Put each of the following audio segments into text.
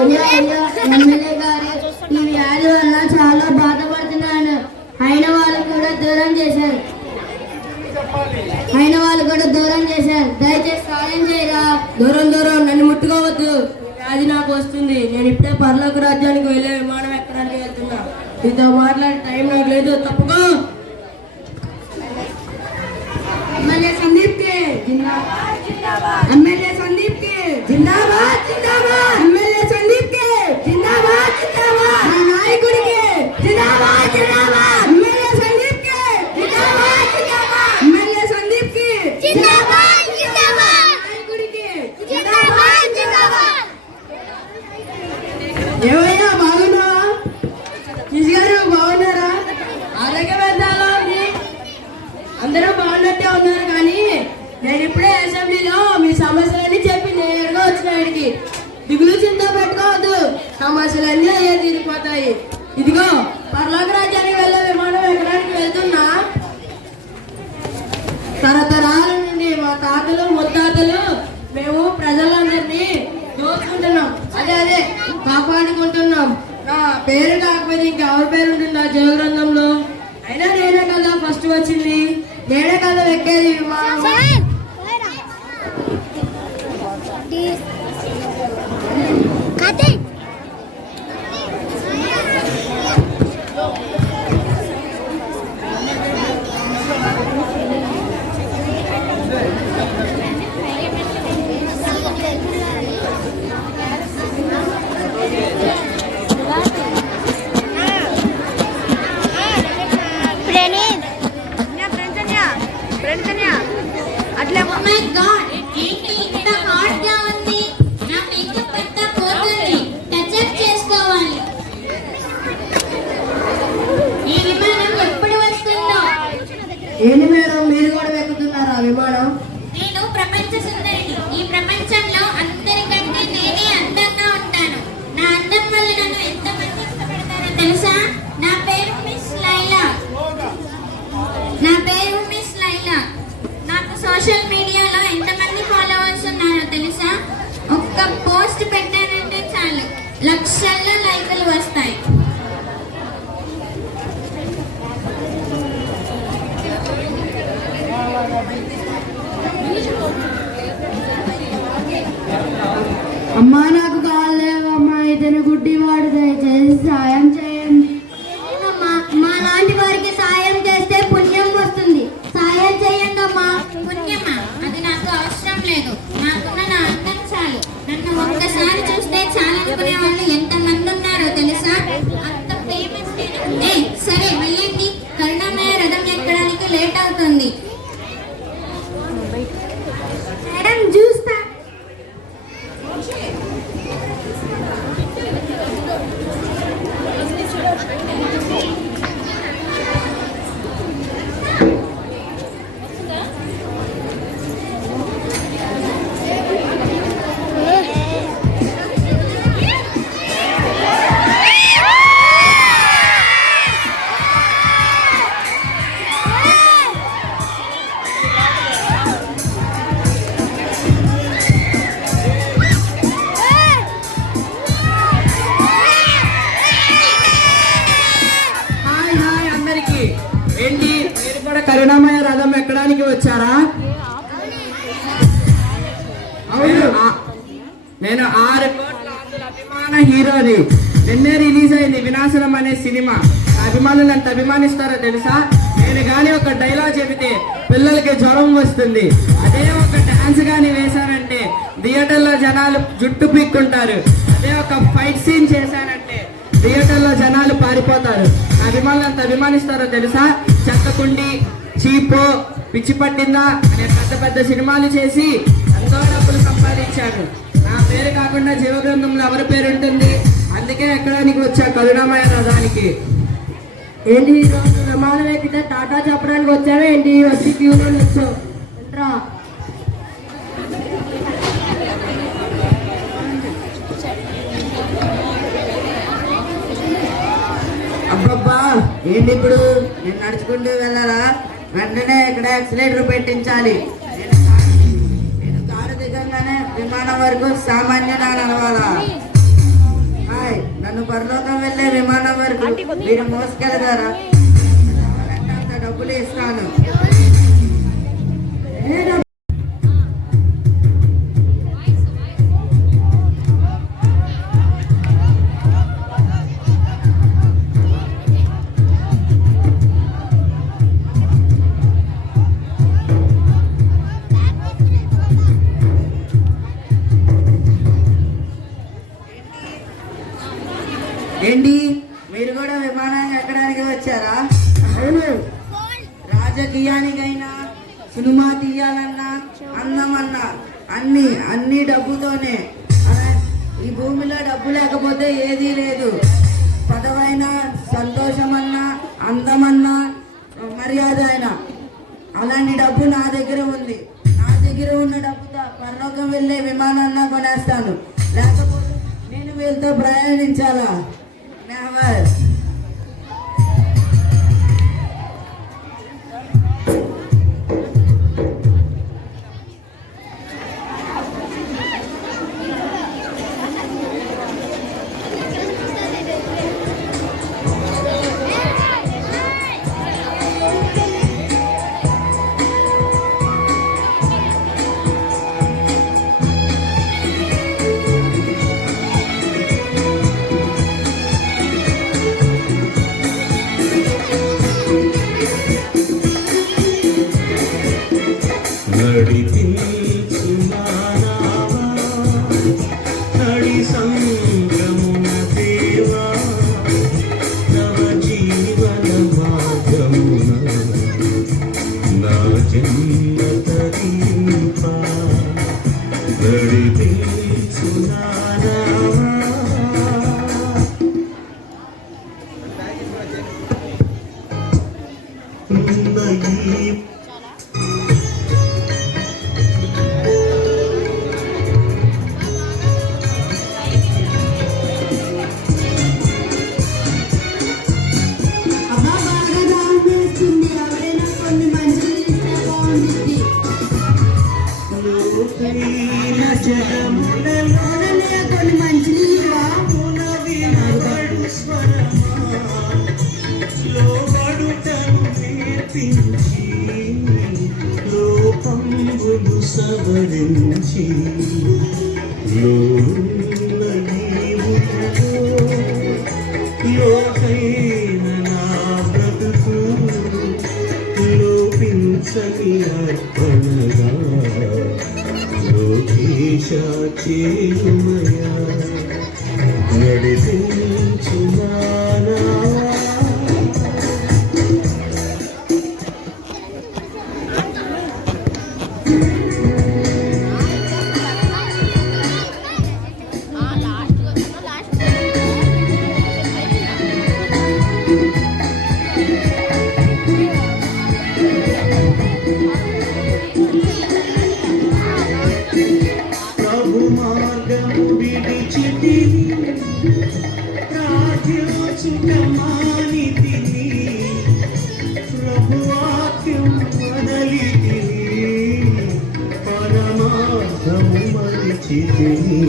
MLA గారు ఈ వ్యాధి వల్ల చాలా బాధపడుతున్నాను. అయిన వాళ్ళు కూడా దూరం చేశారు. దయచేసి సాయం చేయరా. దూరం నన్ను ముట్టుకోవద్దు. వ్యాధి నాకు వస్తుంది. నేను ఇప్పుడే పరలోక రాజ్యానికి వెళ్ళే విమానం ఎక్కడానికి వెళ్తున్నా. నీతో మాట్లాడే టైం నాకు లేదు. తప్పుకో. ఎమ్మెల్యే సందీప్ కి ఎమ్మెల్యే సందీప్ కి జిందాబాద్ జిందాబాద్. ఎమ్మెల్యే సందీప్ కి జిందాబాద్ జిందాబాద్. మా నాయకుడికి జిందాబాద్ జిందాబాద్. ఎమ్మెల్యే సందీప్ కి జిందాబాద్ జిందాబాద్. ఎమ్మెల్యే సందీప్ కి జిందాబాద్ జిందాబాద్. నాయకుడికి జిందాబాద్ జిందాబాద్. ఏమయ్యా బాగున్నావా? గారు బాగున్నారా? అలాగే వెళ్తాలో అందరూ బాగున్నట్టే ఉన్నారు. కానీ నేను ఇప్పుడే అసెంబ్లీలో మీ సమస్యలన్నీ చెప్పి నేరుగా వచ్చిన ఆయనకి. దిగులు చింత పెట్టుకోవద్దు. సమస్యలన్నీ అయ్యే తీరిపోతాయి. ఇదిగో పరలోక రాజ్యానికి వెళ్ళే విమానం ఎక్కడానికి వెళ్తున్నా. తరతరాల నుండి మా తాతలు ముత్తాతలు మేము ప్రజలందరినీ దోచుకుంటున్నాం. అదే కాపాడుకుంటున్నాం. నా పేరు కాకపోతే ఇంకెవరి పేరు ఉంటుంది నా జీవ గ్రంథంలో? అయినా నేనే కదా ఫస్ట్ వచ్చింది. నేనే కదా ఎక్కేది విమానం. ఏంటి మేడం, మీరు కూడా ఎక్కుతున్నారా విమానం? నేను ప్రపంచ సుందరిని. ఈ ప్రపంచంలో అందరికంటే నేనే అందంగా ఉంటాను. నా అందం వల్ల నన్ను ఎంతమంది ఇష్టపడతారో తెలుసా? నా పేరు మిస్ లైలా. నాకు సోషల్ మీడియాలో ఎంతమంది ఫాలోవర్స్ ఉన్నారో తెలుసా? ఒక్క పోస్ట్ పెట్టానంటే చాలు లక్షల్లో లైకులు వస్తాయి. అమ్మా నాకు కాలేవమ్మా. ఇతను గుడ్డివాడు. దయచేసి సాయం చేయండి. మా లాంటి వారికి సాయం చేస్తే పుణ్యం వస్తుంది. సాయం చేయండి అమ్మా. పుణ్యమా? అది నాకు అవసరం లేదు. నాకున్న నా అందం చాలు. నన్ను ఒక్కసారి చూస్తే చాలనుకునే వాళ్ళు ఎంతమంది ఉన్నారో తెలుసా? అంత ఫేమస్ నేను. సరే వెళ్ళండి. కరుణామయ రథం ఎక్కడానికి లేట్ అవుతుంది. మేడం చూస్తా. ఏంటి మీరు కూడా కరుణామయ రథం ఎక్కడానికి వచ్చారా? అవును, నేను 6 కోట్ల అభిమాన హీరోని. నిన్నే రిలీజ్ అయింది వినాశనం అనే సినిమా. అభిమానులు ఎంత అభిమానిస్తారో తెలుసా? నేను కానీ ఒక డైలాగ్ చెబితే పిల్లలకి జ్వరం వస్తుంది. అదే ఒక డాన్స్ కానీ వేశానంటే థియేటర్లో జనాలు జుట్టు పీక్కుంటారు. అదే ఒక ఫైట్ సీన్ చేశానంటే థియేటర్లో జనాలు పారిపోతారు. అభిమానులు ఎంత అభిమానిస్తారో తెలుసా? చెత్తకుండి, చీపో, పిచ్చి పట్టిందా అనే పెద్ద సినిమాలు చేసి ఎంతో డబ్బులు సంపాదించాడు. నా పేరు కాకుండా జీవగ్రంథంలో ఎవరి పేరు ఉంటుంది? అందుకే ఎక్కడానికి వచ్చా కరుణామయ రథానికి. ఏంటి ఈరోజు విమానం ఎక్కితే టాటా చెప్పడానికి వచ్చాను ఏంటి? వచ్చి క్యూలో నిల్చో ఎంట్రా. అబ్బబ్బా ఏంటి ఇప్పుడు? నేను నడుచుకుంటూ వెళ్ళాలా? వెంటనే ఇక్కడ యాక్సిలేటర్ పెట్టించాలి. నేను కారు దిగంగానే విమానం వరకు సామాన్యుడా నడవాలా? మీరు మోసుకెళ్తారా? అంత డబ్బులు ఇస్తాను. ఏంటి, మీరు కూడా విమానాన్ని ఎక్కడానికి వచ్చారా? అవును. రాజకీయానికైనా, సినిమా తీయాలన్నా, అందమన్నా అన్ని డబ్బుతోనే. ఈ భూమిలో డబ్బు లేకపోతే ఏదీ లేదు. పదవైనా, సంతోషమన్నా, అందమన్నా, మర్యాద అయినా అలాంటి డబ్బు నా దగ్గర ఉంది. నా దగ్గర ఉన్న డబ్బుతో పరలోకం వెళ్ళే విమానాన్ని కొనేస్తాను. లేకపోతే నేను వీళ్ళతో ప్రయాణించాలా? నెవర్. నడి సంగమున దేవా నవ జీవన మార్గమున నా జన్మ తరింప నడిపించునావా కొన్ని మంచి లోకంబులు సవరించి లోకైన నా బ్రతుకు లోపించని అర్పణగా లోకేశ చేయుమయా నడిపించునానా ప్రభు మార్గము విడిచితి ప్రార్థించుట మానితిని ప్రభు వాక్యం వదలితిని పరమార్థము మరిచితిని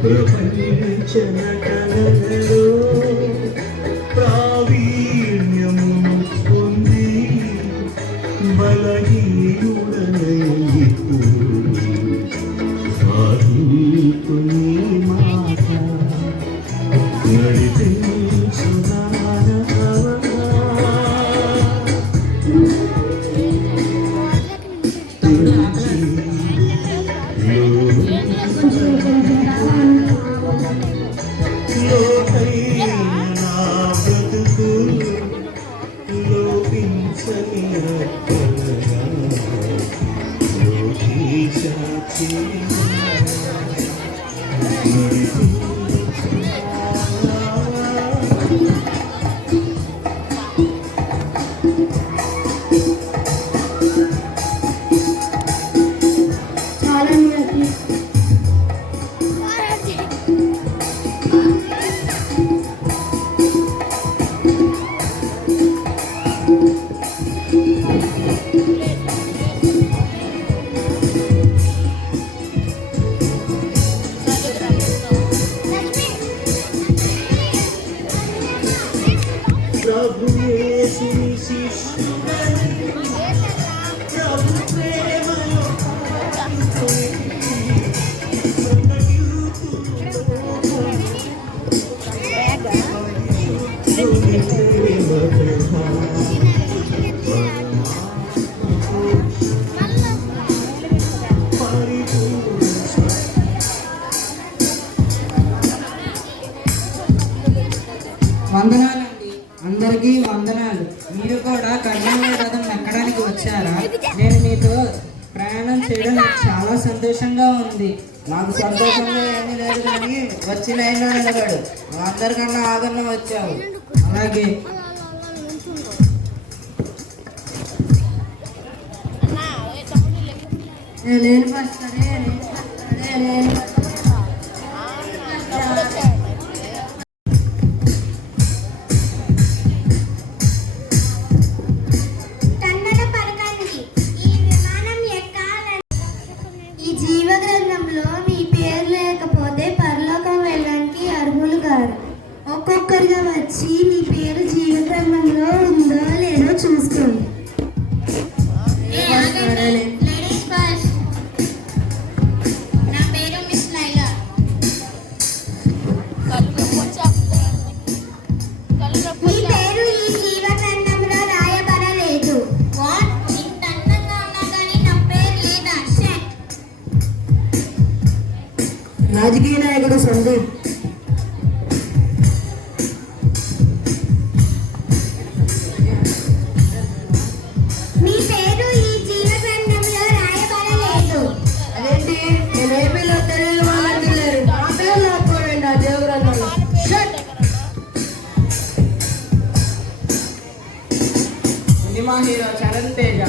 ప్రపంచ నటనలో ప్రావీణ్యము పొంది బలహీనుడనైతు సాధింతు నీ మాట నడిపించునావా లోకైన నా బ్రతుకు లోపించని అర్పణగా లోకేశ చేయుమయా నడిపించునావా వందనాలండి. అందరికీ వందనాలు. మీరు కూడా కర్ణాటక రథం ఎక్కడానికి వచ్చారా? నేను మీతో ప్రయాణం చేయడం నాకు చాలా సంతోషంగా ఉంది. నాకు సంతోషంగా ఏమీ లేదు కానీ వచ్చి లైన్లో నిలబడు. అందరికన్నా ఆగన్నా వచ్చావు. అలాగే నేను ఫస్ట్ నేను కన్నడ పలకండి. ఈ విమానం ఎక్కాలని ఈ జీవగ్రంథంలో మీ పేరు లేకపోతే పరలోకం వెళ్ళడానికి అర్హులు గారు. ఒక్కొక్కరిగా వచ్చి మీ పేరు జీవగ్రంథంలో ఉందో లేదో చూసుకోండి. Ladies first. నా పేరు మిస్ లైలా. మీ పేరు ఈ జీవగ్రంథంలో రాయబడలేదు. వాట్? ఇంత అందంగా ఉన్నా కానీ నా పేరు లేదా? షట్. రాజకీయ నాయకుడు సందీప్. మీ పేరు ఈ జీవగ్రంథంలో రాయబడలేదు. అదేంటి నేను ఏపీలో తెలుగు మాట్లాడలేరు నా పేరు రాకపోయింది ఆ దేవగ్రంథంలో. Cinema hero Charan Teja.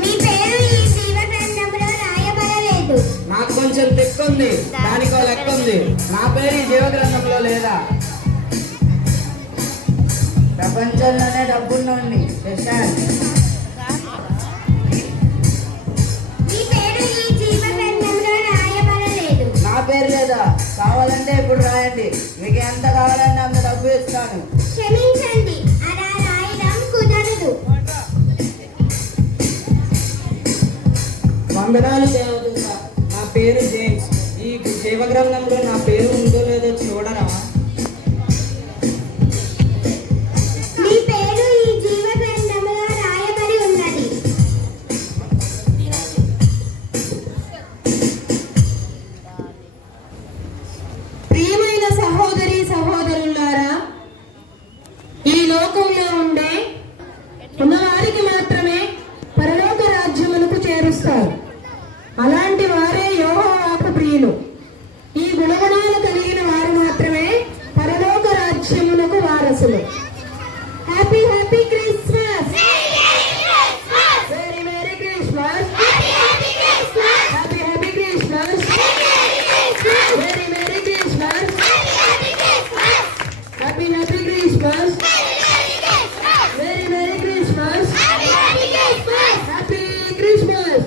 మీ పేరు ఈ జీవగ్రంథంలో రాయబడలేదు. నాకు కొంచెం లెక్క ఉంది, దానికో లెక్క ఉంది. నా పేరు ఈ జీవగ్రంథంలో లేదా? ప్రపంచంలోనే డబ్బున్నోడిని శశాంక్. మీ పేరు ఈ జీవగ్రంథంలో రాయబడలేదు. నా పేరు లేదా? కావాలంటే ఇప్పుడు రాయండి. మీకు ఎంత కావాలంటే అంత డబ్బు ఇస్తాను. క్షమించండి, అలా రాయడం కుదరదు. వందనాలు దేవదూత. నా పేరు జేమ్స్. ఈ జీవగ్రంథంలో నా పేరు ఉందో లేదో చూడరా? మీ పేరు ఈ జీవగ్రంథంలో రాయబడి ఉన్నది. ప్రియమైన సహోదరి సహోదరులారా, ఈ లోకంలో ఉండే ఉన్నవారికి మాత్రమే పరలోక రాజ్యములకు చేరుస్తారు. అలాంటి వారే యెహోవాకు ప్రియులు. ఈ గుణగుణాలు కలిగిన వారు మాత్రమే పరలోక రాజ్యములకు వారసులు. Happy happy Christmas. Very very Christmas. Happy happy Christmas. Very very Christmas. Happy happy Christmas. Very very Christmas. Happy Christmas.